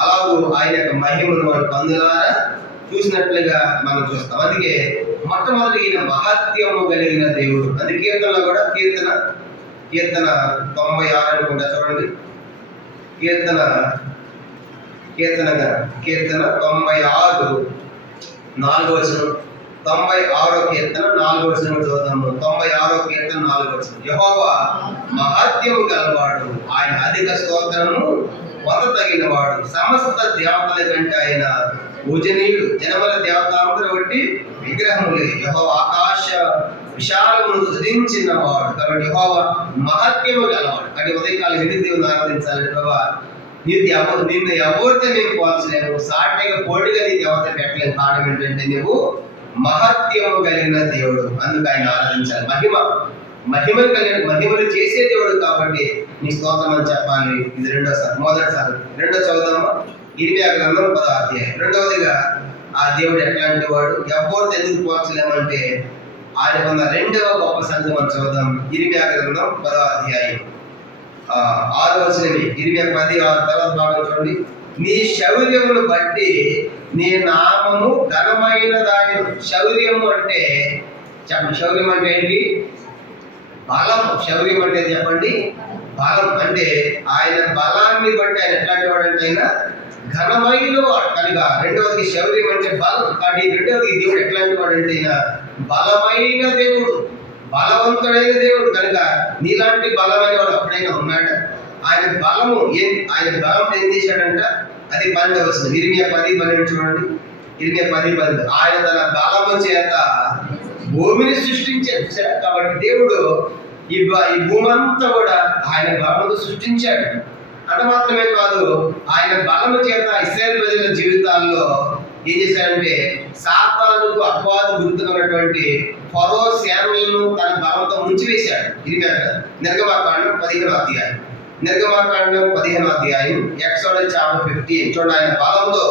అలాగూ ఆయన యొక్క మహిమను వాళ్ళు బంధువులారా చూసినట్లుగా మనం చూస్తాం. అందుకే మొట్టమొదటి ఈయన మహత్యము కలిగిన దేవుడు. అది కీర్తనలో కూడా కీర్తన 96 అనుకుంటా చూడండి. కీర్తన 96 4వ వచనం. 96వ కీర్తన 4వ వచనం చదువుతాము. 96వ కీర్తన 4వ వచనం. యెహోవా మహత్యము గలవాడు, ఆయన అధిక స్తోత్రము పొందతగిన వాడు, సమస్త దేవతల కంటే ఆయన పూజనీయుడు. జనముల దేవతాంతర బట్టి విగ్రహములే. యెహోవా ఆకాశ విశాలమును సృజించిన వాడు. కాబట్టి యెహోవా మహత్యము గలవాడు. అంటే ఉదయకాలం ఎందుకు దేవుని ఆరాధించాలి? ప్రభా నిన్ను ఎవరితో మేము పోల్చలేము, సాటిగా పోటీగా నీకు ఎవరితో పెట్టలేము. కారణం ఏంటంటే నువ్వు మహత్యము కలిగిన దేవుడు, అందుకు ఆయన ఆరాధించాలి. మహిమ మహిమలు చేసే దేవుడు కాబట్టి నీ స్తోత్రం అని చెప్పాలి. ఇది మొదటిసారి. రెండో చదువుదామా? ఇర్మియా గ్రంథం 10వ అధ్యాయం. రెండవదిగా ఆ దేవుడు ఎట్లాంటి వాడు, ఎవరితో ఎందుకు పోల్చలేమంటే ఆయన ఉన్న రెండవ గొప్ప సంగతి మనం చదువుదాం. ఇర్మియా గ్రంథం 10వ అధ్యాయం 6వ వచనం. ఇర్మియా 10:6 తర్వాత భాగం చూడండి. నీ శౌర్యమును బట్టి నీ నామము ఘనమైన దాని. శౌర్యము అంటే చెప్పండి, శౌర్యం అంటే ఏంటి? బలం. శౌర్యం అంటే చెప్పండి, బలం. అంటే ఆయన బలాన్ని బట్టి ఆయన ఎట్లాంటి వాడు అంటే ఆయన ఘనమైన వాడు కనుక. రెండవది శౌర్యం అంటే బలం. కానీ రెండవది దేవుడు ఎట్లాంటి వాడు అంటే ఆయన బలమైన దేవుడు, బలవంతుడైన దేవుడు కనుక. నీలాంటి బలమైన వాడు ఎప్పుడైనా ఉన్నాడా? ఆయన బలము ఆయన బలం ఏం చేశాడంట? అది 12వ వచనం. ఇర్మియా 10:12 చూడండి. ఇర్మియా 10:12. ఆయన తన బలము చేత భూమిని సృష్టించాడు. కాబట్టి దేవుడు ఈ భూమి అంతా కూడా ఆయన బలముతో సృష్టించాడు. అంత మాత్రమే కాదు, ఆయన బలము చేత ఇశ్రాయేలు ప్రజల జీవితాల్లో ఏం చేశాడంటే సాతానుకు అపవాదు గుర్తున్నటువంటి ఫరో సేనలను తన బలంతో ముంచివేశాడు. నిర్గమాకాండం 15వ అధ్యాయం. నిర్గమాకాండం 15వ అధ్యాయం. ఎక్సోడస్ చాప్టర్ 15 చూడండి. ఆయన బలంతో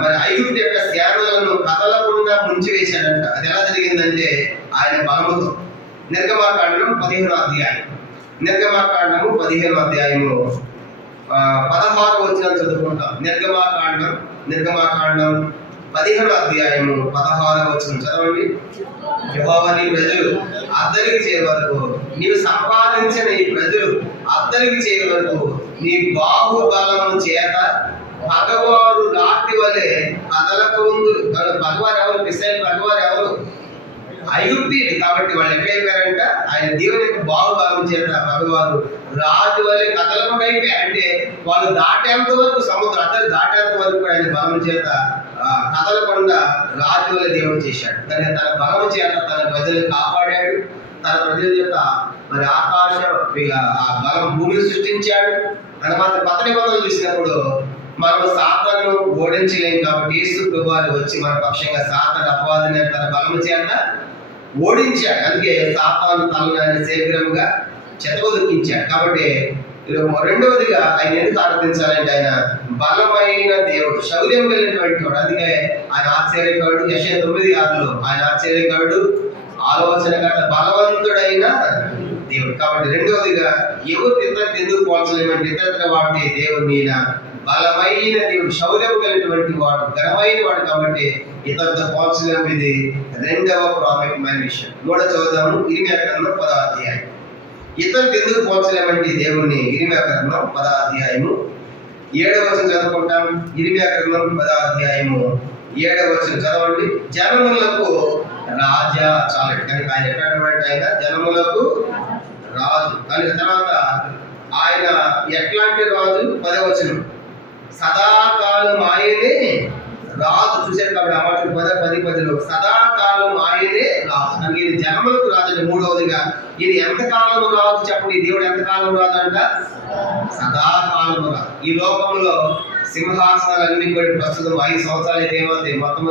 మరి ఐగుప్తు యొక్క సేనలను కదలకుండా ముంచివేశాడంట. అది ఎలా జరిగిందంటే ఆయన బలముతో. నిర్గమాకాండం 15వ అధ్యాయం. నిర్గమాకాండము 15వ అధ్యాయము 16వ వచనం చదువుకుంటాం. నిర్గమాకాండం 15వ అధ్యాయము 16వ వచనం చదవండి. యెహోవా నీ ప్రజలు అద్దరికి చేరే వరకు, నీవు సంపాదించిన ఈ ప్రజలు అద్దరికి చేరే వరకు నీ బాహుబలము చేత పగవారు రాతి వలె కదలకు ఉందురు. పగవారు ఎవరు? ఇశ్రాయేలు పగవారు ఎవరు? ఐగుప్తీయులు. కాబట్టి వాళ్ళు ఎక్కడైపోయారంట? ఆయన దేవుని యొక్క బాహుబలం చేత పగవారు రాతి వలె కదలకుండా అయిపోయారు. అంటే వాళ్ళు దాటేంత వరకు, సముద్రం అందరూ దాటేంత వరకు ఆయన బలం చేత కదలకుండా రాతి వలె దేవుడు చేశాడు. కానీ తన బలము చేత తన ప్రజలను కాపాడాడు. తన ప్రజల చేత మరి ఆకాశం ఆ బలం భూమిని సృష్టించాడు. తర్వాత కొత్త నిబంధనలు చూసినప్పుడు మనం సాతాను ఓడించలేం. కాబట్టి యేసు ప్రభువారు వచ్చి మన పక్షంగా సాతాను అపవాదిని తన బలము చేత ఓడించాడు. అందుకే సాతాను తలను ఆయన శీఘ్రంగా చెతకొదికించాడు. కాబట్టి రెండవదిగా ఆయన ఎందుకు ఆరాధించాలంటే ఆయన బలమైన దేవుడు, శౌర్యం కలిగినటువంటి వాడు. అందుకే ఆయన ఆశ్చర్యకారుడు. యెషయా 9:6 ఆయన ఆశ్చర్యకారుడు, ఆలోచనకర్త, బలవంతుడైన దేవుడు. కాబట్టి రెండవదిగా ఎవరు ఇతరులు ఎందుకు పోల్చలేమంటే ఇతర వాటి దేవుడిని బలమైన దేవుడు, శౌర్యం కలిగినటువంటి వాడు, ఘనమైన వాడు. కాబట్టి ఇతరులతో పోల్చలేము. ఇది రెండవ ప్రాముఖ్యమైన విషయం. మూడో చదువుదాము. ఇర్మియా గ్రంథం 10వ అధ్యాయం. ఇతరులు ఎందుకు పోల్చలేమంటే దేవుణ్ణి. ఇర్మియా గ్రంథం 10వ అధ్యాయము 7వ వచనం చదువుకుంటాం. ఇర్మియా గ్రంథం 10వ అధ్యాయము 7వ వచనం చదవండి. జనములకు రాజా చాలడు. కనుక ఆయన ఎట్లాంటి ఆయన జనములకు రాజు. దాని తర్వాత ఆయన ఎట్లాంటి రాజు? 10వ వచనం. సదాకాలం ఆయనే రాజు. చూశారు కాబట్టి ఆ మాట 10:10 సదాకాలం ఆయనే రాజు. కనుక ఇది జనములకు రాజు అంటే మూడవదిగా ఇది ఎంతకాలం రాజు చెప్పండి. ఈ దేవుడు ఎంతకాలం రాజు అంట? సదాకాలం రాజు. ఈ లోకంలో సింహాసనాలన్నీ కూడా ప్రస్తుతం 5 సంవత్సరాలు అయితే ఏమవుతాయి? మొత్తం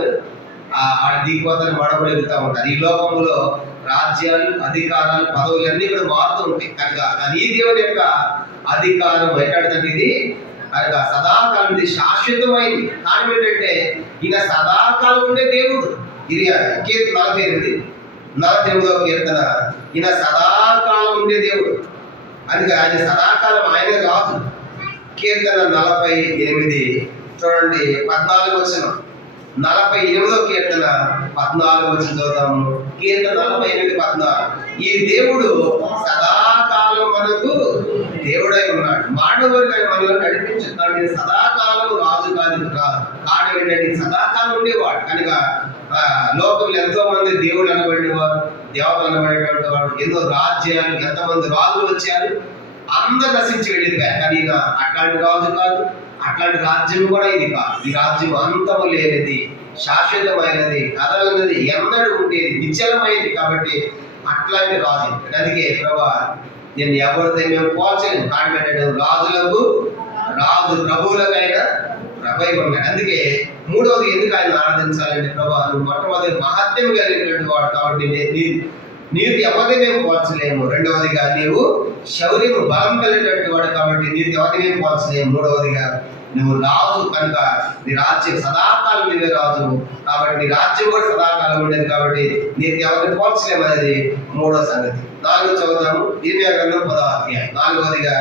దిగిపోతారు, మడబడుగుతూ ఉంటారు. ఈ లోకంలో రాజ్యాలు, అధికారాలు, పదవులు అన్నీ కూడా మారుతూ ఉంటాయి. కనుక ఈ దేవుని యొక్క అధికారం ఎక్కడంటే ఇది కనుక సదాకాలం, ఇది శాశ్వతమైంది. కారణం ఏంటంటే ఈయన సదాకాలం ఉండే దేవుడు. ఇది కీర్తన 48వ కీర్తన. ఈయన సదాకాలం ఉండే దేవుడు. అందుకే ఆయన సదాకాలం ఆయన రాజు. కీర్తన 48 చూడండి 14వ వచనం. 48వ కీర్తన 14వ వచనం చదువుతాము. కీర్తన 48:14. ఈ దేవుడు సదాకాలం మనకు దేవుడై ఉన్నాడు. మానవుడిగా మనల్ని నడిపించుతాడు. సదాకాలం రాజు కాదు. కారణం ఏంటంటే సదాకాలం ఉండేవాడు. కనుక లోకంలో ఎంతో మంది దేవుడు అనబడేవారు, దేవతలు అనబడేటువంటి వాడు, ఎన్నో రాజ్యాలు, ఎంతమంది రాజులు వచ్చారు, అందరు నశించి వెళ్ళిపోయారు. కానీ అట్లాంటి రాజు కాదు, అట్లాంటి రాజ్యం కూడా ఇది కాదు. ఈ రాజ్యం అంతము లేనిది, శాశ్వతమైనది, కదలనిది, ఎన్నడూ ఉండేది, నిశ్చలమైనది. కాబట్టి అట్లాంటి రాజు. అందుకే ప్రభా నేను ఎవరితో మేము పోల్చలేము. కారణం ఏంటంటే రాజులకు రాజు, ప్రభువులకైనా ప్రభై ఉన్నాడు. అందుకే మూడవది ఎందుకు ఆయన ఆరాధించాలంటే ప్రభా నువ్వు మొట్టమొదటి మహత్యం కలిగినటువంటి వాడు. కాబట్టి నీకు ఎవరిని మేము పోల్చలేము. రెండవదిగా నీవు శౌర్యము బలం కలిగినటువంటి వాడు కాబట్టి నీకు ఎవరిని మేము పోల్చలేము. మూడవదిగా నువ్వు రాజు కనుక నీ రాజ్యం సదాకాలం నీవే రాజు కాబట్టి నీ రాజ్యం కూడా సదాకాలం ఉండేది కాబట్టి నీకు ఎవరిని పోల్చలేము అనేది మూడో సంగతి. 4 చదువుదాము. ఇర్మియా గ్రంథం 10వ అధ్యాయం. 4వదిగా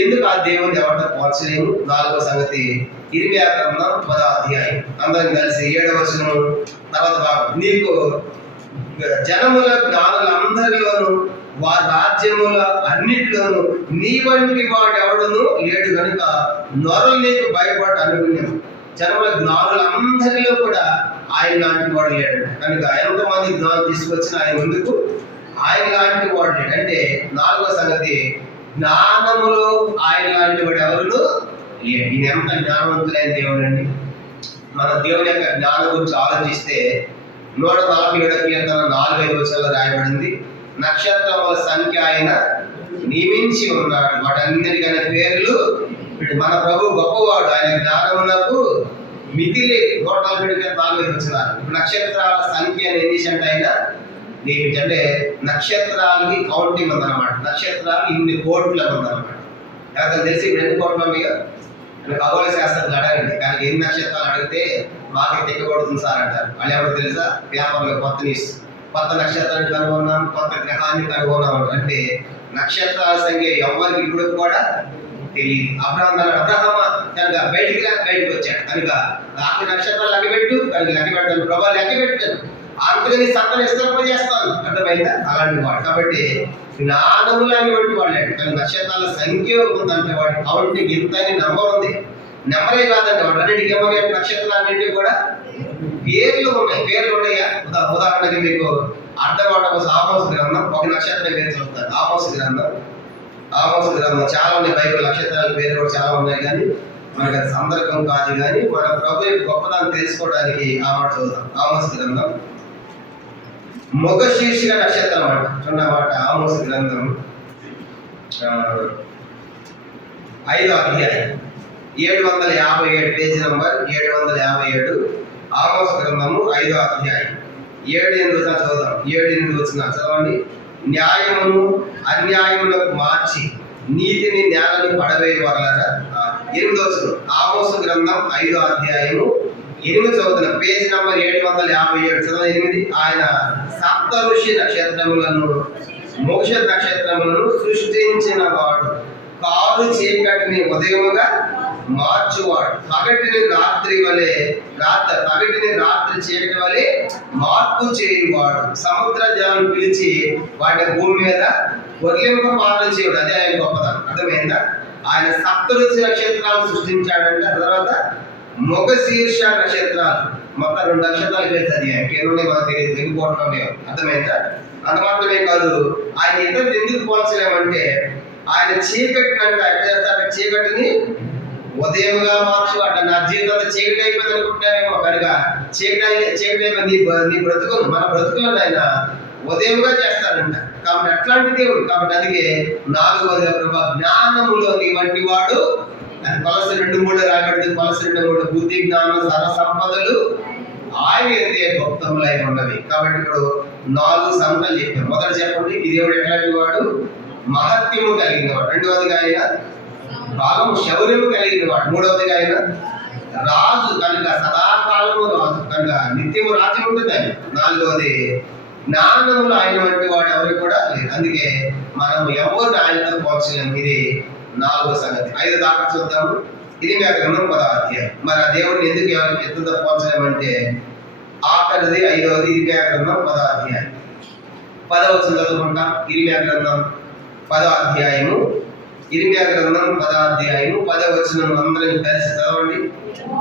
ఎందుకు ఆ దేవుని ఎవరితో పోల్చలేము. 4వ సంగతి ఇర్మియా గ్రంథం 10వ అధ్యాయం. అందరం కలిసి 7వ వచనం తర్వాత భాగం. నీకు జనముల జ్ఞానులందరిలోనూ వారి రాజ్యముల అన్నిటిలోనూ నీ వంటి వాడు ఎవడును లేడు కనుక నొరలు నీకు భయపడ్డ అనుకున్నాం. జనముల జ్ఞానులందరిలో కూడా ఆయన లాంటి వాడు లేడు కనుక ఎంతమంది జ్ఞానం తీసుకొచ్చిన ఆయన ముందుకు ఆయన లాంటి వాడు లేడు. అంటే 4వ సంగతి జ్ఞానములో ఆయన లాంటి వాడు ఎవరు లేడు. ఈయన ఎంత జ్ఞానవంతులైన దేవుడు అండి. మన దేవుని యొక్క జ్ఞానం గురించి ఆలోచిస్తే 147 కీర్తన 4-5 వచనాల్లో రాయబడింది. నక్షత్రముల సంఖ్య ఆయన నియమించి ఉన్నాడు, వాటన్నిటికైనా పేర్లు. మన ప్రభు గొప్పవాడు, ఆయన జ్ఞానమునకు మితి లేదు. 147 వచనాలు. ఇప్పుడు నక్షత్రాల సంఖ్య ఎన్ని అంటే ఆయన నియమించంటే నక్షత్రాలకి కౌంటింగ్ ఉందన్నమాట. నక్షత్రాలు ఇన్ని కోట్లు ఉందన్నమాట. ఎవరికైనా తెలిసి ఇప్పుడు ఎన్ని కోట్లు ఉన్నాయో ఖగోళ శాస్త్రం అడగండి. కానీ ఎన్ని నక్షత్రాలు అడిగితే మాకే తెక్కబడుతుంది సార్ అంటారు. వాళ్ళు ఎవరు తెలుసా? పేపర్లో కొత్త న్యూస్, కొత్త నక్షత్రాన్ని కనుగొన్నాం, కొత్త గ్రహాన్ని కనుగొన్నాం అంటే నక్షత్రాల సంఖ్య ఎవరికి ఇప్పుడు కూడా తెలియదు. అబ్రహ్మ కనుక బయటికి వచ్చాడు కనుక నాకు నక్షత్రాలు లెక్కబెట్టు కనుక లెక్కబెట్టాను ప్రభావం లెక్కబెట్టాను అంతగా సత్తను ఇష్టపడి చేస్తాను. అర్థమైందా? అలాంటి వాడు కాబట్టి జ్ఞానములు అనేటువంటి వాడు. కానీ నక్షత్రాల సంఖ్య ఉందంటే వాడి కౌంటింగ్ ఇంత నెంబర్ ఉంది. నెంబరే కాదండి, వాటన్నిటికీ ఏమని నక్షత్రాలన్నింటికి కూడా పేర్లు ఉన్నాయి. పేర్లు ఉన్నాయా? ఉదాహరణకి మీకు అర్థమవడం కోసం ఆమోసు గ్రంథం ఒక నక్షత్రం పేరు చదువుతారు. ఆమోసు గ్రంథం చాలా ఉన్నాయి. బైబిల్ నక్షత్రాల పేర్లు కూడా చాలా ఉన్నాయి, కానీ మనకు అది సందర్భం కాదు. కానీ మన ప్రభు గొప్పదాన్ని తెలుసుకోవడానికి ఆ మాట చదువుతాం. ఆమోసు గ్రంథం మొగ శీర్షిక నక్షత్రం అంట అన్నమాట. ఆమోసు గ్రంథం 5వ అధ్యాయం 757 పేజీ నంబర్ 757. ఆమోసు గ్రంథము 5వ అధ్యాయం 7-8 చదువుదాం. 7-8 వచ్చిన చదవండి. న్యాయమును అన్యాయములకు మార్చి నీతిని న్యాయాన్ని పడవేయవలరా. 8 వచ్చిన ఆమోసు గ్రంథం 5వ అధ్యాయము 8 చదువుతున్న పేజీ నంబర్ 757 చదవ 8. ఆయన సప్త ఋషి నక్షత్రములను మోక్ష నక్షత్రములను సృష్టించిన వాడు, కారు చీకటిని ఉదయముగా మార్చువాడు, పగటిని రాత్రి చీకటి వలె మార్పు చేయువాడు, సముద్ర జలం పిలిచి వాటి భూమి మీద వర్లింప పాలన చేయుడు. అదే ఆయన గొప్పదనం. అర్థమైందా? ఆయన సప్తరుచి నక్షత్రాలు సృష్టించాడంటే తర్వాత మొగ శీర్ష నక్షత్రాలు మొత్తం 2 నక్షత్రాలు పేరు చదివాయి. ఎన్ని మనకు తెలియదు, ఎన్ని కోట్లు ఉన్నాయో. అర్థమైందా? అంత మాత్రమే కాదు, ఆయన ఇతరులు ఎందుకు పోల్చలేమంటే ఆయన చీకటిని అంటే ఎట్లా చేస్తాడు? చీకటిని ఉదయముగా మార్చు అట్ట. నా జీవితంలో చీకటి అయిపోయింది అనుకుంటున్నానేమో కనుక చీకటి అయిపోయి నీ బ్రతుకులు మన బ్రతుకులను ఆయన ఉదయముగా చేస్తాడంట. కాబట్టి అట్లాంటి దేవుడు. కాబట్టి అందుకే 4వదిగా ప్రభా జ్ఞానములో నీ వంటి వాడు అది కొలసి 2:3 రాయబడింది. కొలసి 2:3 బుద్ధి జ్ఞానం సర్వ సంపదలు ఆయన ఎంతే గుప్తములై ఉన్నవి. కాబట్టి ఇప్పుడు 4 సంగతులు చెప్పారు. మొదట చెప్పండి, ఈ దేవుడు ఎట్లాంటి వాడు? మహత్యము కలిగిన వాడు. రెండవదిగా ఆయన బలము శౌర్యము కలిగిన వాడు. మూడవదిగా ఆయన రాజు కనుక సదాకాలము రాజు కనుక నిత్యము రాజ్యం ఉంటుంది ఆయన. 4వది జ్ఞానములు ఆయన వంటి వాడు ఎవరు కూడా లేదు. అందుకే మనం ఎవరిని ఆయనతో పోల్చలేము. ఇది 4వ సంగతి. 5 దాకా చూద్దాము. ఇర్మియా గ్రంథం 10వ అధ్యాయం. మరి ఆ దేవుడిని ఎందుకు ఎంతో పోల్చలేమంటే ఆఖరిది 5వది ఇర్మియా గ్రంథం 10వ అధ్యాయం 10వ వచనం చదువుకుంటాం. ఇర్మియా గ్రంథం 10వ అధ్యాయము 10వ వచనం అందరం కలిసి చదవండి.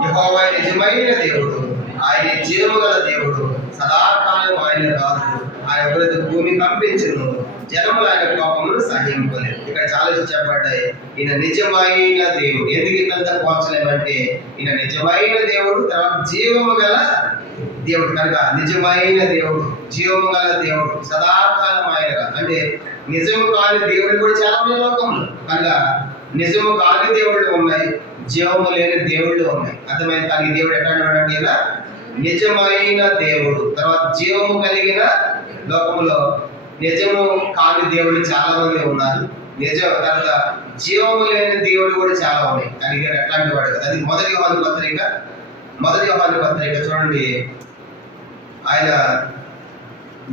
యెహోవా నిజమైన దేవుడు, ఆయన జీవము గల దేవుడు, సదాకాలం ఆయన రాజు, ఆయన ఎవరైతే భూమి కంపించును, జనములు ఆయన కోపమును సహింపలేదు. ఇక్కడ చాలా చెప్పబడ్డాయి. ఈయన నిజమైన దేవుడు. ఎందుకు ఇంత పోల్చలేమంటే ఈయన నిజమైన దేవుడు, తర్వాత జీవము గల దేవుడు కనుక నిజమైన దేవుడు, జీవము గల దేవుడు, సదాకాలం ఆయన. అంటే నిజము కాని దేవుడు కూడా చాలా ఉన్నాయి లోకంలో. కనుక నిజము కాని దేవుళ్ళు ఉన్నాయి, జీవము లేని దేవుళ్ళు ఉన్నాయి. అర్థమైన కానీ దేవుడు ఎట్లాంటి నిజమైన దేవుడు, తర్వాత జీవము కలిగిన లోకములో నిజము కాని దేవుడు చాలా మంది ఉన్నారు. నిజం తర్వాత జీవము లేని దేవుడు కూడా చాలా ఉన్నాయి. కానీ ఇక్కడ ఎట్లాంటి వాడు కదా. అది మొదటి యోహాను పత్రిక చూడండి. ఆయన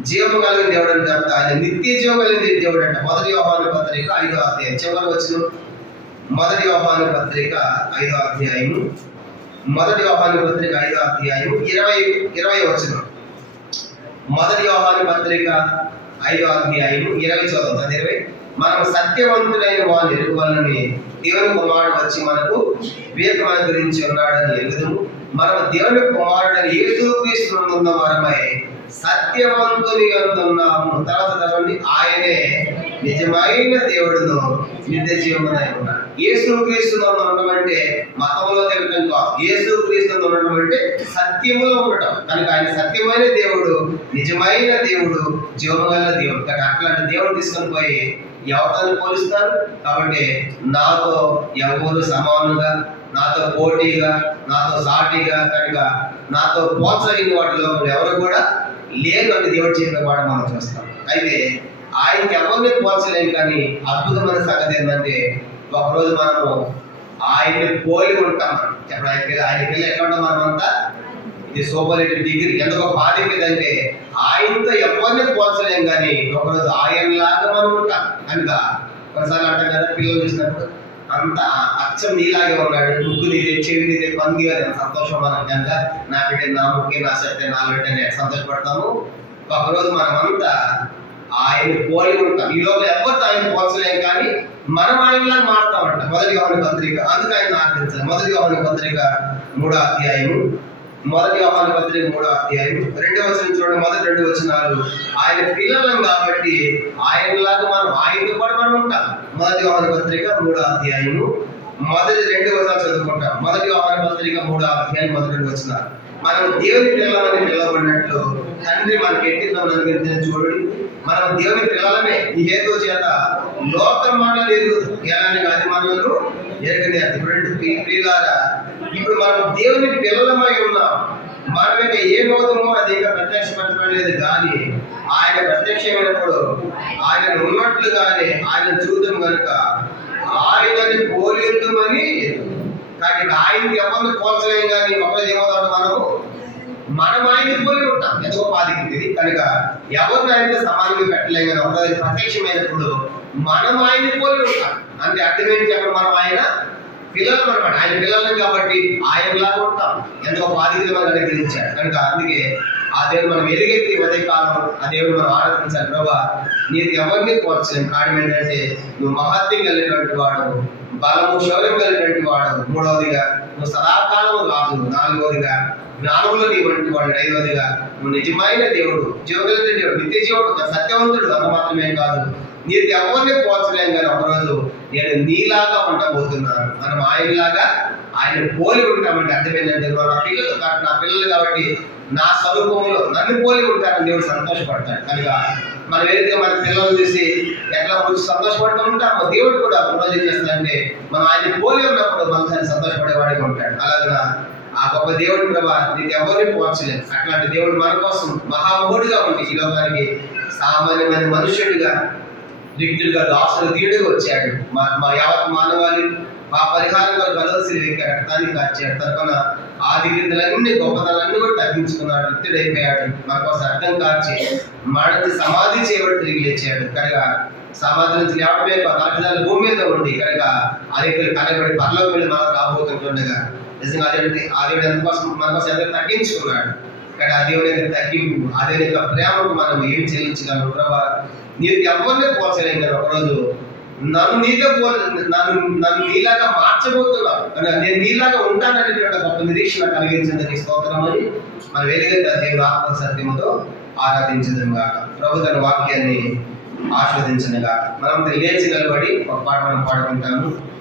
జీవము కలిగిన దేవుడు అని చెప్తా, ఆయన నిత్య జీవం కలిగిన దేవుడు అంట. మొదటి యోహాను పత్రిక 5వ అధ్యాయం చివరి వచ్చిన మొదటి యోహాను పత్రిక 5వ అధ్యాయము 20 వచనం. మొదటి యోహాను పత్రిక 5వ అధ్యాయము 20 చదువుతాం. 20 మనం సత్యవంతుడైన వారిని ఎరుగువాలని దేవుని కుమారుడు వచ్చి మనకు వివేకం అనుగ్రహించి ఉన్నాడని ఎరుగుదము. మనం దేవుని కుమారుడని యేసుక్రీస్తునందున్న వారమై సత్యవంతుని అందున్నాము. తర్వాత చదవండి. ఆయనే నిజమైన దేవుడును నిత్య జీవమునై ఉన్నాడు. యేసుక్రీస్తులో ఉండడం అంటే మతంలో తిరగటం కాదు. యేసుక్రీస్తులో ఉండడం అంటే సత్యములో ఉండటం. కనుక ఆయన సత్యమైన దేవుడు, నిజమైన దేవుడు, జీవము గల దేవుడు. కనుక అట్లాంటి దేవుడు తీసుకొని పోయి ఎవరితో పోలుస్తారు? కాబట్టి నాతో ఎవరు సమానంగా, నాతో పోటీగా, నాతో సాటిగా, కనుక నాతో పోల్చలేని వాటిలో ఎవరు కూడా లేదు అని దేవుడు చెప్పిన వాడు మనం చూస్తాం. అయితే ఆయనకి ఎవరిని పోల్చలేము. కానీ అద్భుతమైన సంగతి ఏంటంటే ఒకరోజు మనము ఆయన్ని పోలి ఉంటాం. చెప్పడం ఆయనకి వెళ్ళి ఎట్లా ఉంటాం మనమంతా. ఇది సూపర్లేటివ్ డిగ్రీ. ఎందుకో బాధ్యత ఆయనతో ఎవరిని పోల్చలేం. కానీ ఒకరోజు ఆయనలాగా మనం ఉంటాం. కనుక కొన్నిసార్లు అంటాం కదా, పిల్లలు చూసినప్పుడు అంత అచ్చం నీలాగే ఉన్నాడు, ముగ్గు నీదే, చెవి నీదే, పంది అని సంతోషం. మనం కనుక నా బిడ్డ నా ముక్కే, నా సత్తే నా బిడ్డ సంతోషపడతాము. ఒకరోజు మనమంతా ఆయన పోలి ఉంటాం. ఈ లోపల ఎవరితో ఆయన పోల్చలేం. కానీ మనం ఆయనలా మారుతామంట. మొదటి యోహాను పత్రిక అందుకు ఆయన ఆర్థించాలి. మొదటి యోహాను పత్రిక 3వ అధ్యాయము 2వ వచనం చూడండి. మొదటి 2 వచనాలు. ఆయన పిల్లలం కాబట్టి ఆయనలాగా మనం ఆయనతో పాటు మనం ఉంటాం. మొదటి యోహాను పత్రిక 3వ అధ్యాయము మొదటి 2 వచనాలు చదువుకుంటాం. మొదటి యోహాను పత్రిక 3వ అధ్యాయం మొదటి 2 వచనాలు. మనం దేవుని పిల్లలని పిలవబడినట్లు తండ్రి మనకి ఎట్టిందో అనుగ్రహించిన చూడండి. మనం దేవుని పిల్లలమే. ఈ హేతు చేత లోకం మనల్ని ఎరుగుతుంది. ఎలాంటి అది మనల్ని ఎరగని. ప్రియులారా, ఇప్పుడు మనం దేవుని పిల్లలమై ఉన్నాం. మనం ఇక ఏమవుతామో అది ఇక ప్రత్యక్షపరచబడలేదు. కానీ ఆయన ప్రత్యక్షమైనప్పుడు ఆయన ఉన్నట్లుగానే ఆయన చూద్దాం కనుక ఆయనని పోలిద్దామని. కానీ ఆయనకి ఎవరిని పోల్చలేం. కానీ ఒకరోజు ఏమవుతాడు మనం ఆయనకి పోలి ఉంటాం. ఎంతో బాధింది. కనుక ఎవరిని ఆయనతో సమానంగా పెట్టలేం. కానీ ఒకరోజు ప్రత్యక్షమైనప్పుడు మనం ఆయన్ని పోలి ఉంటాం. అంటే అర్థమేంటి చెప్పడం, మనం ఆయన పిల్లలు అనమాట. ఆయన పిల్లలు కాబట్టి ఆయనలాగా ఉంటాం. ఎంతో బాధితులు మనం అనుగ్రహించాడు. కనుక అందుకే ఆ దేవుడు మనం ఎలుగెత్తి ఉదయకాలం ఆ దేవుడు మనం ఆరాధించాలి. ప్రభా, నీకు ఎవరిని పోల్చలేం. కారణం ఏంటంటే నువ్వు మహత్యం కలిగినటువంటి వాడు, బలము శౌర్యం కలిగినటువంటి వాడు. 3వదిగా నువ్వు సదాకాలము రాజు. 4వదిగా జ్ఞానంలో నీ వంటి వాడు. 5వదిగా నువ్వు నిజమైన దేవుడు, జీవగలిగిన దేవుడు, నిత్య జీవుడు, సత్యవంతుడు. అంత మాత్రమే కాదు, నీకు ఎవరిని పోల్చలేం. కానీ ఒకరోజు నేను నీలాగా ఉండబోతున్నాను. మనం ఆయనలాగా ఆయన పోలి ఉంటామంటే అర్థం ఏంటంటే నా పిల్లలు కాబట్టి నా స్వరూపంలో నన్ను పోలి ఉంటారని దేవుడు సంతోషపడతాడు. కనుక మనం ఏదైతే మన పిల్లలు చూసి ఎట్లా సంతోషపడుతూ ఉంటామో దేవుడు కూడా రోజు ఏం చేస్తాడంటే మనం ఆయన పోలి ఉన్నప్పుడు మనసారి సంతోషపడేవాడిగా ఉంటాడు. అలాగా ఆ గొప్ప దేవుడు ప్రభా నీకు ఎవరిని పోల్చలేదు. అట్లాంటి దేవుడు మన కోసం మహామహుడిగా ఉండి ఈ లోకానికి సామాన్యమైన మనుష్యుడిగా, రిక్తుడిగా, దాసుడు, తీయుడిగా వచ్చాడు. మా యావత్ మానవాళి మా పరిహారం బలవలసిన వ్యక్తి రక్తాన్ని కార్చాడు. తరపున ఆది రీతులన్నీ గొప్పతనాలన్నీ కూడా తగ్గించుకున్నాడు. రిక్తుడైపోయాడు. మన కోసం అర్థం కార్చి మరణి సమాధి చేయబడి తిరిగి లేచాడు. కనుక సమాధి నుంచి లేవడమే కాదు, భూమి మీద ఉండి కనుక అధికులు కనబడి పరలోకి వెళ్ళి మనం రాబోతుండగా నిజంగా ఆ దేవుడు ఎందుకోసం మన కోసం ఎంత తగ్గించుకున్నాడు. కానీ ఆ దేవుడి యొక్క తగ్గింపు, ఆ దేవుడి యొక్క ప్రేమకు మనం ఏమి చెల్లించగలం. ప్రభా, నీకు ఎవరిని పోల్చలేం. కానీ ఒకరోజు నన్ను నీలాగా మార్చబోతున్నావు. నేను నీలాగా ఉంటాననేటువంటి గొప్ప నిరీక్షణ కలిగించిందని స్తోత్రం అని మనం వెలుగైతే దేవుడు ఆత్మ సత్యముతో ఆరాధించడం కాక ప్రభు తన వాక్యాన్ని ఆస్వాదించను కాక. మనం లేచి నిలబడి ఒక పాట మనం పాడుకుంటాము.